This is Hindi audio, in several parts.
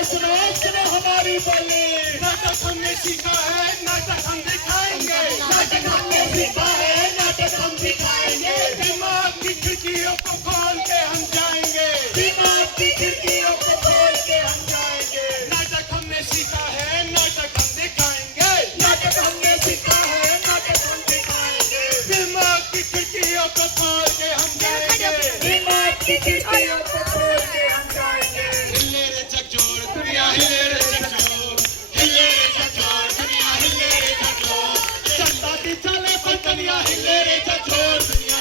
सुनो हमारी बोली। नाटक हमने सीखा है, नाटक हम दिखाएंगे। नाटक हमने सीखा है, नाटक हम दिखाएंगे। दिमाग की खिड़कियों को खोल के हम जाएंगे। दिमाग की खिड़कियों को खोल के हम जाएंगे। नाटक हमने सीखा है, नाटक हम दिखाएंगे। नाटक हमने सीखा है, नाटक हम दिखाएंगे। दिमाग की खिड़कियों को खोल के हम जाएंगे। दिमाग की खिड़कियों को खोल के हम जाएंगे। हिले रे झकझोर दुनिया, हिले रे झकझोर, हिले रे झकझोर दुनिया, हिले रे झकझोर। चलता की चले पलकनिया, हिले रे झकझोर दुनिया,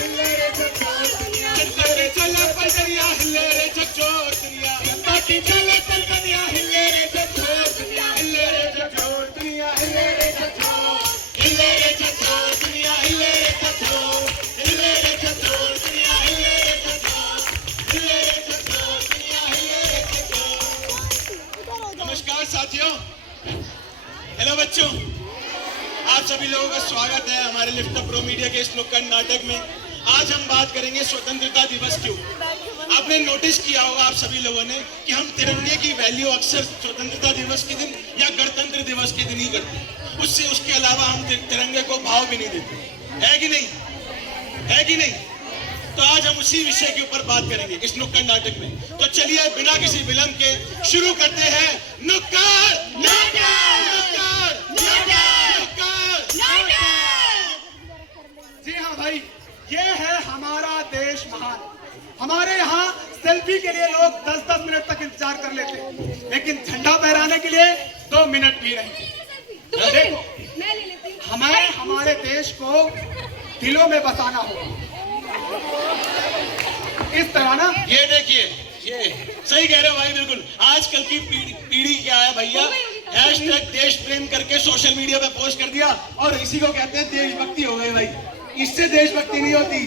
हिले रे झकझोर दुनिया। चलता की चले पलकनिया, हिले रे झकझोर दुनिया। चलता की चले पलकनिया, हिले रे झकझोर दुनिया, हिले रे झकझोर दुनिया, हिले रे झकझोर, हिले रे झकझोर दुनिया, हिले रे झकझोर, हिले रे झकझोर दुनिया, हिले रे झकझोर, हिले रे झकझोर दुनिया, हिले रे झकझोर। नमस्कार साथियों, हेलो बच्चों, आप सभी लोगों का स्वागत है हमारे लिफ्ट अप प्रो मीडिया के इस नुक्कड़ नाटक में। आज हम बात करेंगे स्वतंत्रता दिवस के ऊपर। आपने नोटिस किया होगा आप सभी लोगों ने कि हम तिरंगे की वैल्यू अक्सर स्वतंत्रता दिवस के दिन या गणतंत्र दिवस के दिन ही करते हैं। उसके अलावा हम तिरंगे को भाव भी नहीं देते, है कि नहीं, है कि नहीं? तो आज हम उसी विषय के ऊपर बात करेंगे इस नुक्कड़ नाटक में। तो चलिए बिना किसी विलंब के शुरू करते हैं नुक्कड़ नाटक। जी हाँ भाई, ये है हमारा देश महान। हमारे यहाँ सेल्फी के लिए लोग 10-10 मिनट तक इंतजार कर लेते हैं, लेकिन झंडा फहराने के लिए 2 मिनट भी नहीं। देखो, हमारे देश को दिलों में बसाना होगा इस तरह ना। ये देखिए, ये सही कह रहे हो भाई, बिल्कुल। आजकल की पीढ़ी क्या है भैया, हैशटैग देश प्रेम करके सोशल मीडिया पे पोस्ट कर दिया और इसी को कहते हैं देशभक्ति हो गई भाई। इससे देशभक्ति नहीं होती।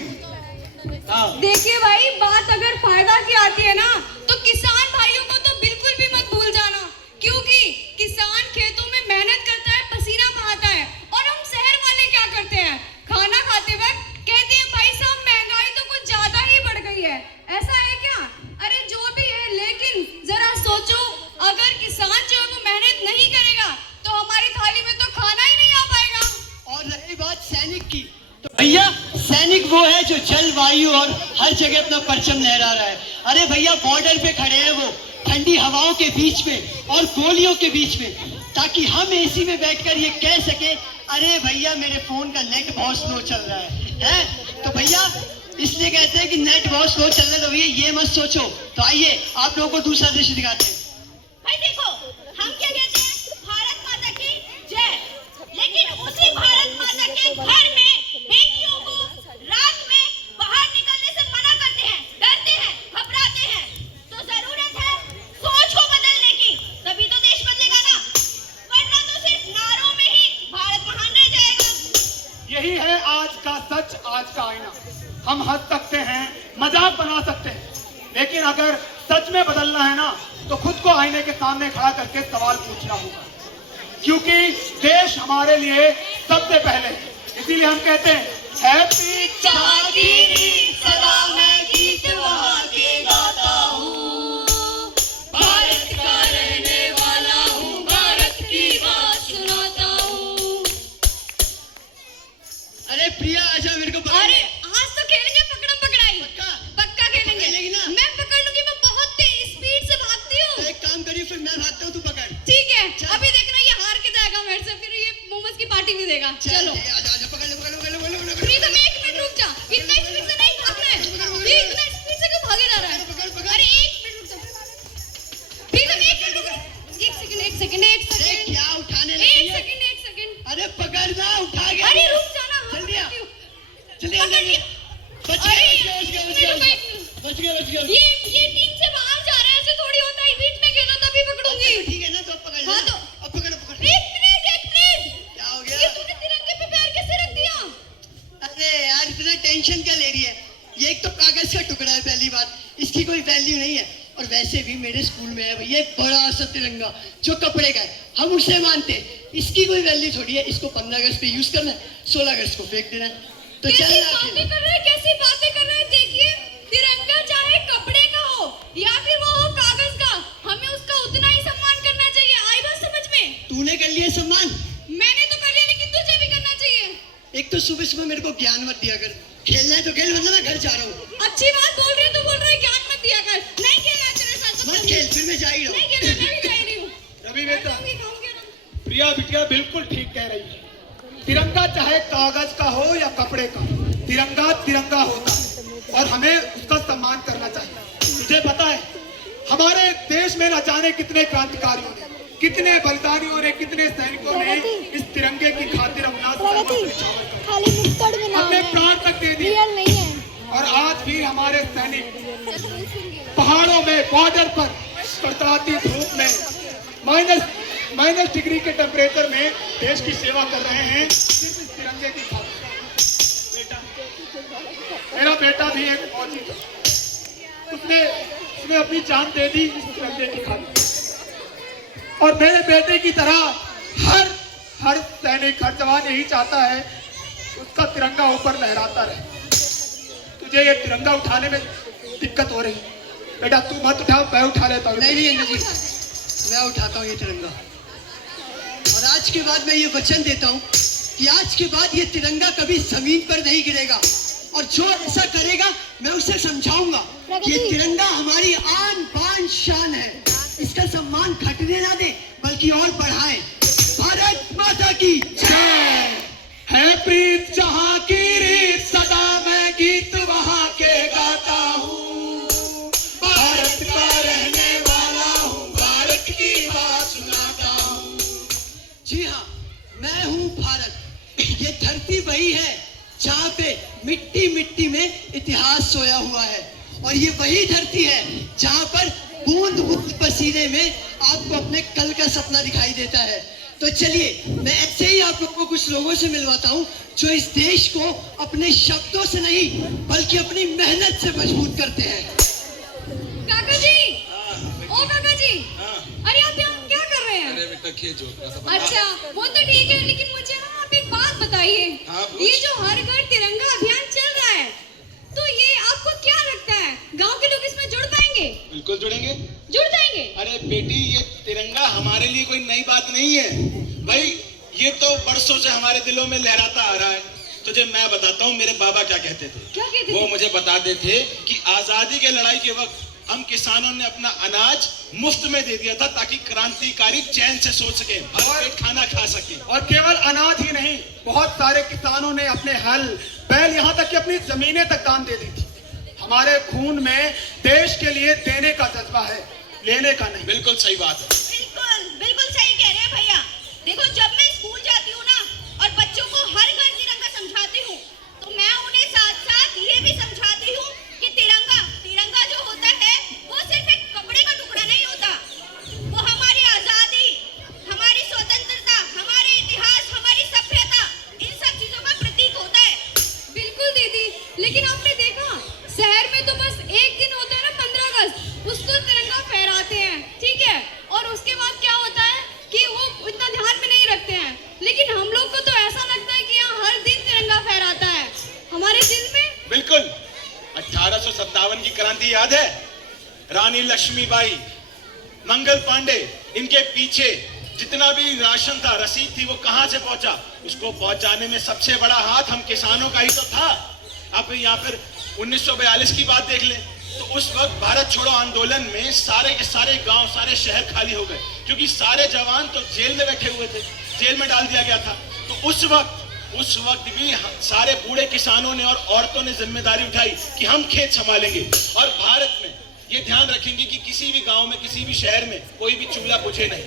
हाँ। देखिए भाई, बात अगर फायदा की आती है ना, तो किसान भाइयों को तो बिल्कुल भी मत भूल जाना, क्योंकि किसान खेतों में मेहनत करता है, पसीना बहाता है, और हम शहर वाले क्या करते हैं, खाना खाते वक्त कहते हैं भाई साहब महंगाई तो कुछ ज्यादा ही बढ़ गई है। ऐसा है क्या? अरे जो भी है, लेकिन जरा सोचो, अगर किसान जो है वो मेहनत नहीं करेगा तो हमारी थाली में तो खाना ही नहीं आ पाएगा। और रही बात सैनिक की, तो भैया सैनिक वो है जो जल वायु और हर जगह अपना परचम लहरा रहा है। अरे भैया बॉर्डर पे खड़े हैं वो, ठंडी हवाओं के बीच में और गोलियों के बीच में, ताकि हम एसी में बैठकर ये कह सके अरे भैया मेरे फोन का नेट बहुत स्लो चल रहा है? तो भैया इसलिए कहते हैं कि नेट बहुत स्लो चल रहा है, तो भैया ये मत सोचो। तो आइए आप लोगों को दूसरा दृश्य दिखाते हैं। भाई देखो, हम क्या कहते हैं, भारत माता की जय, लेकिन उसी भारत माता के घर में बेटियों को रात में बाहर निकलने से मना करते हैं, डरते हैं, घबराते हैं। तो जरूरत है सोच को बदलने की, तभी तो देश बदलेगा ना, वरना तो सिर्फ नारों में ही भारत महान रह जाएगा। यही है आज का सच, आज का आईना। हम हंस सकते हैं, मजाक बना सकते हैं, लेकिन अगर सच में बदलना है ना, तो खुद को आईने के सामने खड़ा करके सवाल पूछना होगा, क्योंकि देश हमारे लिए सबसे पहले है। इसीलिए हम कहते हैं हैप्पी जागीरी सदा मैं गीत वहाँ के गाता हूँ, भारत का रहने वाला हूँ, भारत की बात सुनाता हूँ। अरे प्रिया आजा मेरे को अरे आज तो खेलेंगे पकड़म पकड़ाई। पक्का खेलेंगे। ना? मैं पकड़ लूंगी, मैं बहुत तेज स्पीड से भागती हूँ। तो एक काम करिए, फिर मैं भागता हूँ, तू पकड़। ठीक है, अभी देखना ये हार के जाएगा मेरे से, फिर ये मोमोज की पार्टी भी देगा। चलो आजा आजा, पकड़ ले, पकड़ ले, पकड़ ले, पकड़ ले, पकड़ ले। प्रीतम 1 मिनट चलिए पकड़ लिया। बच अरे, गया ये टीम से बाहर जा रहा है, ऐसे थोड़ी होता है, बीच में खेलो तभी पकड़ूंगी। ठीक है ना, तो अब पकड़ हाँ, लेना। तो- अब पकड़ो पकड़ो। एक मिनट क्या हो ये गया? तूने तिरंगे पे पैर कैसे रख दिया? अरे यार, इतना टेंशन क्या ले रही है? ये एक तो कागज का टुकड़ा है, पहली बात, इसकी कोई वैल्यू नहीं है। और वैसे भी मेरे स्कूल में है भैया एक बड़ा सा तिरंगा जो कपड़े का है, हम उसे मानते हैं। इसकी कोई वैल्यू थोड़ी है। इसको 15 अगस्त पे यूज करना है, 16 अगस्त को फेंक देना है। तो चल कैसी रहा बातें कर रहा है, कैसी बातें कर रहा है। देखिए, तिरंगा चाहे कपड़े का हो या फिर वो हो कागज का, हमें उसका उतना ही सम्मान करना चाहिए। आई बात समझ में? तूने कर लिया सम्मान। मैंने तो कर लिया, लेकिन तुझे भी करना चाहिए। एक तो सुबह सुबह मेरे को ज्ञान मत दिया कर। खेलना है तो खेल, वरना मैं घर जा रहा हूँ। अच्छी बात बोल रही है तो बोल रहा है, ज्ञान मत दिया कर। नहीं खेलना है तेरे साथ तो मत चल। खेल, फिर मैं जा ही रहा नहीं हूँ। खेलना, मैं भी जा रही हूँ। रवि बेटा, मैं भी खाऊंगी ना। प्रिया बिटिया बिल्कुल ठीक कह रही है। तिरंगा चाहे कागज का हो या कपड़े का, तिरंगा तिरंगा होता है और हमें उसका सम्मान करना चाहिए। तुझे पता है हमारे देश में न जाने कितने क्रांतिकारियों ने, कितने बलिदानियों ने, कितने सैनिकों ने इस तिरंगे की खातिर अपना सर्वस्व न्यौछावर कर खाली मुक्तड़ में नाम अपने है, प्राण तक दे दिए। रियल नहीं है। और आज भी हमारे सैनिक पहाड़ों में, बॉर्डर पर कड़कड़ाती धूप में माइनस डिग्री के टेम्परेचर में देश की सेवा कर रहे हैं, सिर्फ इस तिरंगे की खातिर। बेटा, मेरा बेटा भी एक फौजी था, उसने अपनी जान दे दी इस तिरंगे की खातिर। और मेरे बेटे की तरह हर सैनिक, हर जवान यही चाहता है उसका तिरंगा ऊपर लहराता रहे। तुझे ये तिरंगा उठाने में दिक्कत हो रही, बेटा तू मत उठा, मैं उठा लेता हूँ। नहीं अंकल जी, मैं उठाता हूँ ये तिरंगा। और आज के बाद मैं ये वचन देता हूँ कि आज के बाद ये तिरंगा कभी जमीन पर नहीं गिरेगा। और जो ऐसा करेगा मैं उसे समझाऊंगा कि ये तिरंगा हमारी आन बान शान है। इसका सम्मान घटने ना दे, बल्कि और बढ़ाए। भारत माता की जय है। प्रीत जहाँ की रीत, सदा मैं गीत वहाँ के गाता हूँ। भारत का रहने वाला हूँ, भारत की बात सुनाता हूँ। जी हाँ, मैं हूँ भारत। ये धरती वही है जहाँ पे मिट्टी मिट्टी में इतिहास सोया हुआ है। और ये वही धरती है जहाँ पर बूंद बूंद पसीने में आपको अपने कल का सपना दिखाई देता है। तो चलिए मैं ऐसे ही आप लोगों को कुछ लोगों से मिलवाता हूँ जो इस देश को अपने शब्दों से नहीं बल्कि अपनी मेहनत से मजबूत करते हैं। काका जी, ओ काका जी, अरे आप यहाँ क्या कर रहे हैं? बेटा खेत जोत अच्छा, वो तो ठीक है, लेकिन मुझे ना आप एक बात बताइए। हाँ, पूछ। ये जो हर घर तिरंगा अभियान चल रहा है, तो ये आपको क्या लगता है, गांव के लोग इसमें जुड़ पाएंगे? बिल्कुल जुड़ेंगे। जुड़ जाएंगे? अरे बेटी, ये तिरंगा हमारे लिए कोई नई बात नहीं है भाई, ये तो बरसों से हमारे दिलों में लहराता आ रहा है। तुझे मैं बताता हूँ मेरे बाबा क्या कहते थे। क्या कहते वो थे? मुझे बताते थे कि आजादी के लड़ाई के वक्त हम किसानों ने अपना अनाज मुफ्त में दे दिया था ताकि क्रांतिकारी चैन से सोच सके, भर पेट खाना खा सके। और केवल अनाज ही नहीं, बहुत सारे किसानों ने अपने हल, बैल, यहाँ तक कि अपनी जमीनें तक दान दे दी थी। हमारे खून में देश के लिए देने का जज्बा है, लेने का नहीं। बिल्कुल सही बात है। बिल्कुल सही कह रहे हैं भैया। देखो, जब मैं स्कूल जाती हूँ ना और बच्चों को हर घर तिरंगा समझाती हूँ, तो मैं उन्हें साथ साथ ये भी समझाती हूँ कि तिरंगा जो होता है वो सिर्फ एक कपड़े का टुकड़ा नहीं होता। वो हमारी आजादी, हमारी स्वतंत्रता, हमारे इतिहास, हमारी सभ्यता, इन सब चीजों का प्रतीक होता है। बिल्कुल दीदी, लेकिन आपने देखा शहर में तो बस एक दिन होता है ना, 15 अगस्त, उस तो तिरंगा फहराते हैं, ठीक है, और उसके बाद क्या होता है कि वो इतना ध्यान में नहीं रखते हैं। लेकिन हम लोग को तो ऐसा लगता है कि यहाँ हर दिन तिरंगा फहराता है हमारे दिल में। बिल्कुल। 1857 की क्रांति याद है? रानी लक्ष्मीबाई, मंगल पांडे, इनके पीछे जितना भी राशन था, रसीद थी, वो कहां से पहुंचा? उसको पहुंचाने में सबसे बड़ा हाथ हम किसानों का ही तो था। आप यहाँ पर 1942 की बात देख लें, तो उस वक्त भारत छोड़ो आंदोलन में सारे के सारे गांव, सारे शहर खाली हो गए, क्योंकि सारे जवान तो जेल में बैठे हुए थे, जेल में डाल दिया गया था। तो उस वक्त भी सारे बूढ़े किसानों ने और औरतों ने जिम्मेदारी उठाई कि हम खेत संभालेंगे और भारत में ये ध्यान रखेंगे कि किसी भी गांव में, किसी भी शहर में कोई भी चूल्हा बुझे नहीं।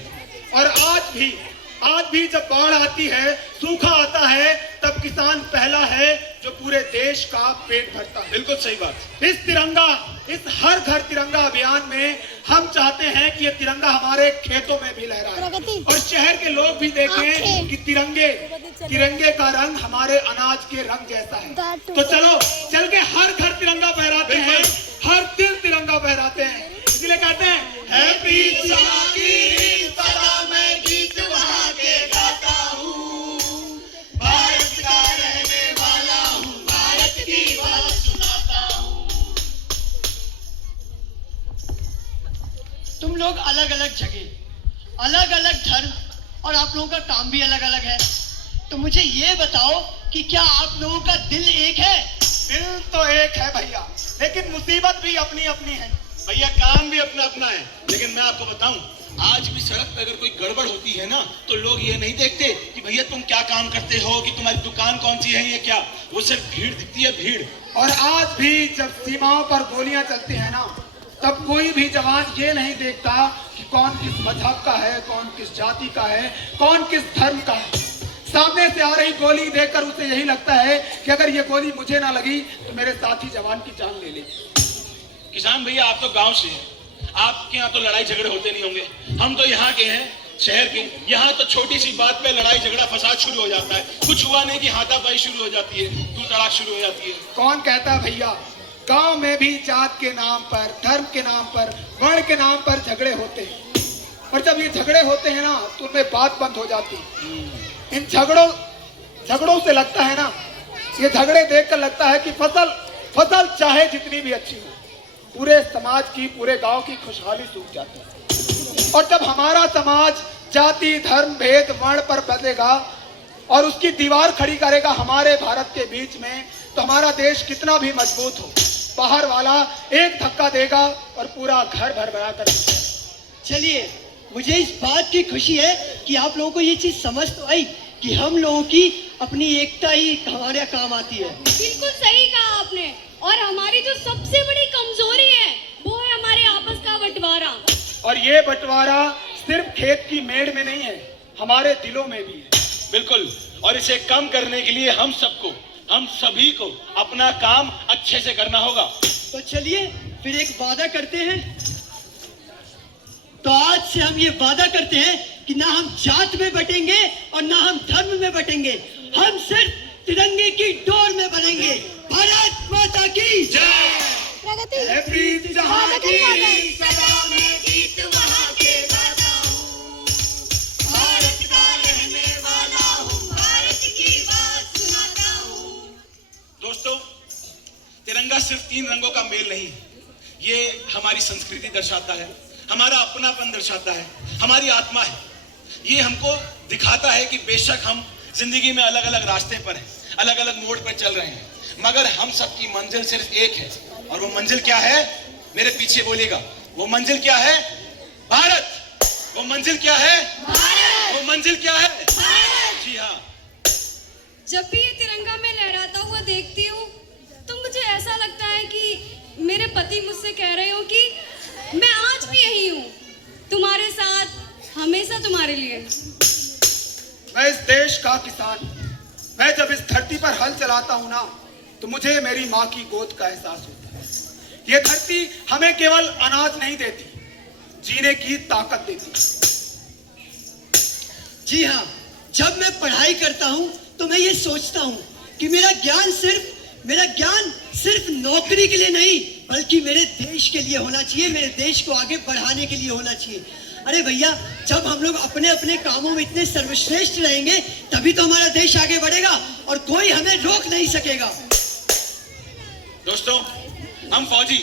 और आज भी जब बाढ़ आती है, सूखा आता है, तब किसान पहला है जो जो पूरे देश का पेट भरता है। बिल्कुल सही बात। इस हर घर तिरंगा अभियान में हम चाहते हैं कि ये तिरंगा हमारे खेतों में भी लहराए और शहर के लोग भी देखें कि तिरंगे का रंग हमारे अनाज के रंग जैसा है। तो चलो चल के हर घर तिरंगा फहराते हैं, हर दिल तिरंगा फहराते हैं। इसलिए कहते हैं हैप्पी जाकिर, सदा मैं गीत वहां के गाता हूँ, भारत का रहने वाला हूँ, भारत की बात सुनाता हूँ। तुम लोग अलग अलग जगह, अलग अलग धर्म और आप लोगों का काम भी अलग अलग है, तो मुझे ये बताओ कि क्या आप लोगों का दिल एक है? दिल तो एक है भैया, लेकिन मुसीबत भी अपनी अपनी है। भैया काम भी अपना अपना है, लेकिन मैं आपको बताऊं, आज भी सड़क पे अगर कोई गड़बड़ होती है ना, तो लोग ये नहीं देखते कि भैया तुम क्या काम करते हो, कि तुम्हारी दुकान कौन सी है, ये क्या, वो सिर्फ भीड़ दिखती है, भीड़। और आज भी जब सीमाओं पर गोलियां चलती हैं ना, तब कोई भी जवान ये नहीं देखता कि कौन किस मजहब का है, कौन किस जाति का है, कौन किस धर्म का है। सामने से आ रही गोली देखकर उसे यही लगता है कि अगर ये गोली मुझे ना लगी तो मेरे साथी जवान की जान ले लेगी। किसान भैया आप तो गांव से हैं, आपके यहाँ तो लड़ाई झगड़े होते नहीं होंगे, हम तो यहाँ के हैं, शहर के। यहाँ तो छोटी सी बात पे लड़ाई झगड़ा फसाद शुरू हो जाता है, कुछ हुआ नहीं कि हाथापाई शुरू हो जाती है, तू तड़ाक शुरू हो जाती है। कौन कहता है भैया, गांव में भी जात के नाम पर, धर्म के नाम पर, वर्ण के नाम पर झगड़े होते हैं, और जब ये झगड़े होते हैं ना तो उनमें बात बंद हो जाती है। इन झगड़ों से लगता है ना, ये झगड़े देखकर लगता है कि फसल चाहे जितनी भी अच्छी हो, पूरे समाज की, पूरे गांव की खुशहाली सूख जाती है। और जब हमारा समाज जाति धर्म भेद वर्ण पर बंधेगा और उसकी दीवार खड़ी करेगा हमारे भारत के बीच में, तो हमारा देश कितना भी मजबूत हो, बाहर वाला एक धक्का देगा और पूरा घर भर कर। चलिए, मुझे इस बात की खुशी है कि आप लोगों को ये चीज समझ तो आई कि हम लोगों की अपनी एकता ही हमारे काम आती है। बिल्कुल सही कहा आपने। और हमारी जो सबसे बड़ी कमजोरी है वो है हमारे आपस का बंटवारा। और ये बंटवारा सिर्फ खेत की मेड़ में नहीं है, हमारे दिलों में भी है। बिल्कुल, और इसे कम करने के लिए हम सभी को अपना काम अच्छे से करना होगा। तो चलिए फिर एक वादा करते हैं। तो आज से हम ये वादा करते हैं कि ना हम जात में बटेंगे और ना हम धर्म में बटेंगे, हम सिर्फ तिरंगे की डोर में बनेंगे। भारत माता की जय। हैप्पी जाकिर, सदा मैं गीत वहां के गाता हूँ, भारत का रहने वाला हूँ, भारत की बात सुनाता हूँ। दोस्तों, तिरंगा सिर्फ 3 रंगों का मेल नहीं, ये हमारी संस्कृति दर्शाता है, हमारा अपनापन दर्शाता है, हमारी आत्मा है। ये हमको दिखाता है कि बेशक हम जिंदगी में अलग अलग रास्ते पर हैं, अलग अलग मोड़ पर चल रहे हैं, मगर हम सबकी मंजिल सिर्फ एक है। और वो मंजिल क्या है? मेरे पीछे बोलिएगा, वो मंजिल क्या है? भारत। वो मंजिल क्या है? भारत। वो मंजिल क्या है? भारत। जी हाँ। जब भी ये तिरंगा मैं लहराता हुआ देखती हूँ तो मुझे ऐसा लगता है कि मेरे पति मुझसे कह रहे हो कि मैं आज भी यही हूँ, तुम्हारे साथ, हमेशा तुम्हारे लिए। मैं इस देश का किसान, मैं जब इस धरती पर हल चलाता हूँ ना, तो मुझे मेरी माँ की गोद का एहसास होता है। ये धरती हमें केवल अनाज नहीं देती, जीने की ताकत देती। जी हाँ, जब मैं पढ़ाई करता हूँ तो मैं ये सोचता हूँ कि मेरा ज्ञान सिर्फ नौकरी के लिए नहीं, बल्कि मेरे देश के लिए होना चाहिए, मेरे देश को आगे बढ़ाने के लिए होना चाहिए। अरे भैया, जब हम लोग अपने अपने कामों में इतने सर्वश्रेष्ठ रहेंगे तभी तो हमारा देश आगे बढ़ेगा और कोई हमें रोक नहीं सकेगा। दोस्तों, हम फौजी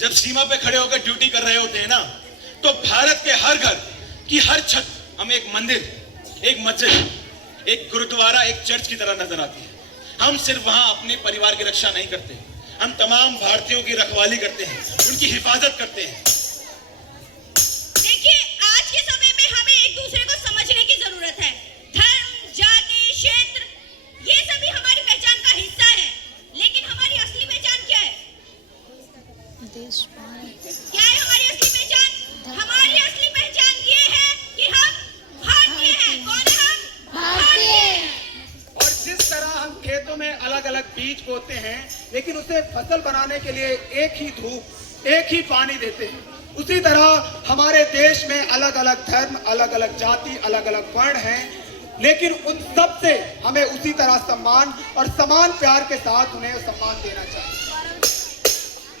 जब सीमा पे खड़े होकर ड्यूटी कर रहे होते हैं ना, तो भारत के हर घर की हर छत हमें एक मंदिर, एक मस्जिद, एक गुरुद्वारा, एक चर्च की तरह नजर आती है। हम सिर्फ वहां अपने परिवार की रक्षा नहीं करते, हम तमाम भारतीयों की रखवाली करते हैं, उनकी हिफाजत करते हैं। देखिए, आज के समय में हमें एक दूसरे को समझने की जरूरत है। धर्म, जाति, क्षेत्र, ये सभी हमारी पहचान का हिस्सा है, लेकिन हमारी असली पहचान क्या है? क्या है हमारी असली पहचान? हमारी असली पहचान ये है कि हम भारतीय हैं। कौन है हम? भारतीय। और जिस तरह हम खेतों में अलग अलग बीज बोते हैं, लेकिन उसे फसल बनाने के लिए एक ही धूप, एक ही पानी देते हैं। उसी तरह हमारे देश में अलग अलग धर्म, अलग अलग जाति, अलग अलग वर्ण हैं, लेकिन उन सब से हमें उसी तरह सम्मान और समान प्यार के साथ उन्हें सम्मान देना चाहिए।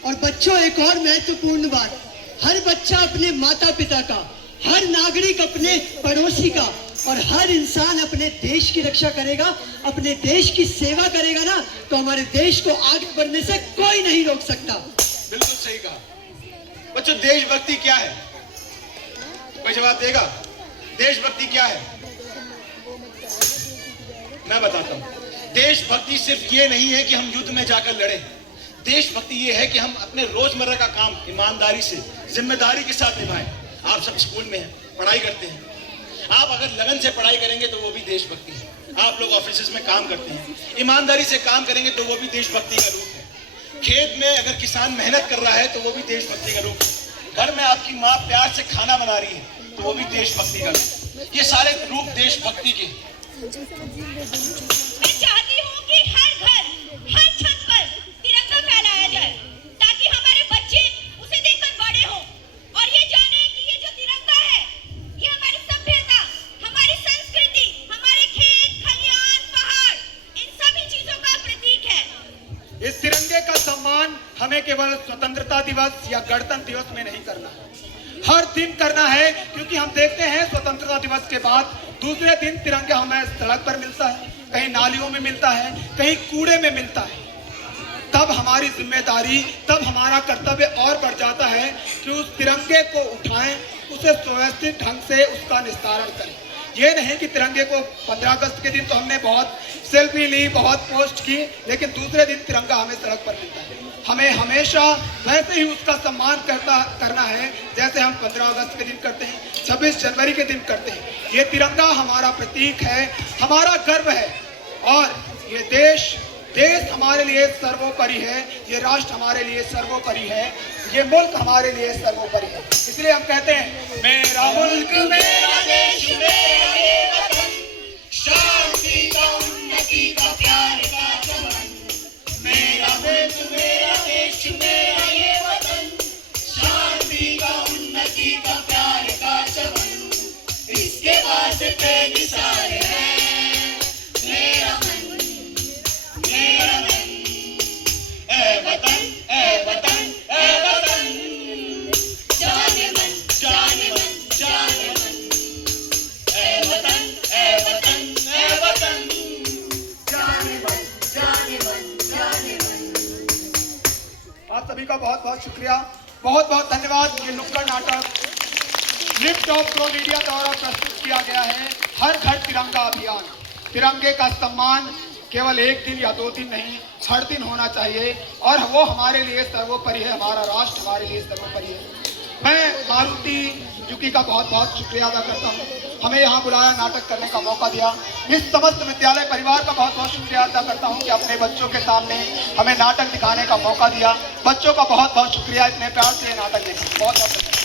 और बच्चों, एक और महत्वपूर्ण बात, हर बच्चा अपने माता पिता का, हर नागरिक अपने पड़ोसी का और हर इंसान अपने देश की रक्षा करेगा, अपने देश की सेवा करेगा ना, तो हमारे देश को आगे बढ़ने से कोई नहीं रोक सकता। बिल्कुल सही कहा। बच्चों, देशभक्ति क्या है? कोई जवाब देगा? देशभक्ति क्या है? मैं बताता हूं। देशभक्ति सिर्फ ये नहीं है कि हम युद्ध में जाकर लड़े। देशभक्ति ये है कि हम अपने रोजमर्रा का काम ईमानदारी से, जिम्मेदारी के साथ निभाएं। आप सब स्कूल में हैं, पढ़ाई करते हैं। आप अगर लगन से पढ़ाई करेंगे तो वो भी देशभक्ति है। आप लोग ऑफिस में काम करते हैं, ईमानदारी से काम करेंगे तो वो भी देशभक्ति का रूप है। खेत में अगर किसान मेहनत कर रहा है तो वो भी देशभक्ति का रूप है। घर में आपकी माँ प्यार से खाना बना रही है तो वो भी देशभक्ति का रूप। ये सारे रूप देशभक्ति के। मैं चाहती हूँ कि हर घर, हर छत पर तिरंगा फहराया जाए, ताकि हमारे बच्चे उसे देखकर बड़े हों और ये जाने कि ये जो तिरंगा है, ये हमारी सभ्यता, हमारी संस्कृति, हमारे खेत, खलिहान, पहाड़, इन सभी चीजों का प्रतीक है। इस तिरंगे का सम्मान हमें केवल स्वतंत्रता दिवस या गणतंत्र दिवस में नहीं करना है, हर दिन करना है, क्योंकि हम देखते हैं स्वतंत्रता दिवस के बाद दूसरे दिन तिरंगा हमें सड़क पर मिलता है, कहीं नालियों में मिलता है, कहीं कूड़े में मिलता है। तब हमारी जिम्मेदारी, तब हमारा कर्तव्य और बढ़ जाता है कि उस तिरंगे को उठाएं, उसे सुव्यवस्थित ढंग से उसका निस्तारण करें। ये नहीं कि तिरंगे को 15 अगस्त के दिन तो हमने बहुत सेल्फी ली, बहुत पोस्ट की, लेकिन दूसरे दिन तिरंगा हमें सड़क पर मिलता है। हमें हमेशा वैसे ही उसका सम्मान करना है जैसे हम 15 अगस्त के दिन करते हैं, 26 जनवरी के दिन करते हैं। ये तिरंगा हमारा प्रतीक है, हमारा गर्व है, और ये देश हमारे लिए सर्वोपरि है, ये राष्ट्र हमारे लिए सर्वोपरि है, ये मुल्क हमारे लिए सर्वोपरि है। इसलिए हम कहते हैं, मेरा मुल्क मेरा देश मेरा ये वतन, शांति का उन्नति का प्यार का चमन। मेरा मुल्क मेरा देश मेरा ये वतन, शांति का उन्नति का प्यार का चमन। इसके वास्ते निसार है मेरा मन, मेरा मन। ऐ वतन, ऐ वतन, ऐ वतन, जाने मन, जाने मन, जाने मन। ऐ वतन, ऐ वतन, ऐ वतन, जाने मन, जाने मन, जाने मन। आप सभी का बहुत बहुत शुक्रिया, बहुत बहुत धन्यवाद। ये नुक्कड़ नाटक लिफ्ट ऑफ प्रो मीडिया द्वारा प्रस्तुत किया गया है, हर घर तिरंगा अभियान। तिरंगे का सम्मान केवल एक दिन या 2 दिन नहीं, हर दिन होना चाहिए, और वो हमारे लिए सर्वोपरि है, हमारा राष्ट्र हमारे लिए सर्वोपरि है। मैं मारुति जुकी का बहुत बहुत शुक्रिया अदा करता हूँ, हमें यहाँ बुलाया, नाटक करने का मौका दिया। इस समस्त विद्यालय परिवार का बहुत बहुत शुक्रिया अदा करता हूँ कि अपने बच्चों के सामने हमें नाटक दिखाने का मौका दिया। बच्चों का बहुत बहुत शुक्रिया, इतने प्यार से नाटक देखा। बहुत बहुत धन्यवाद।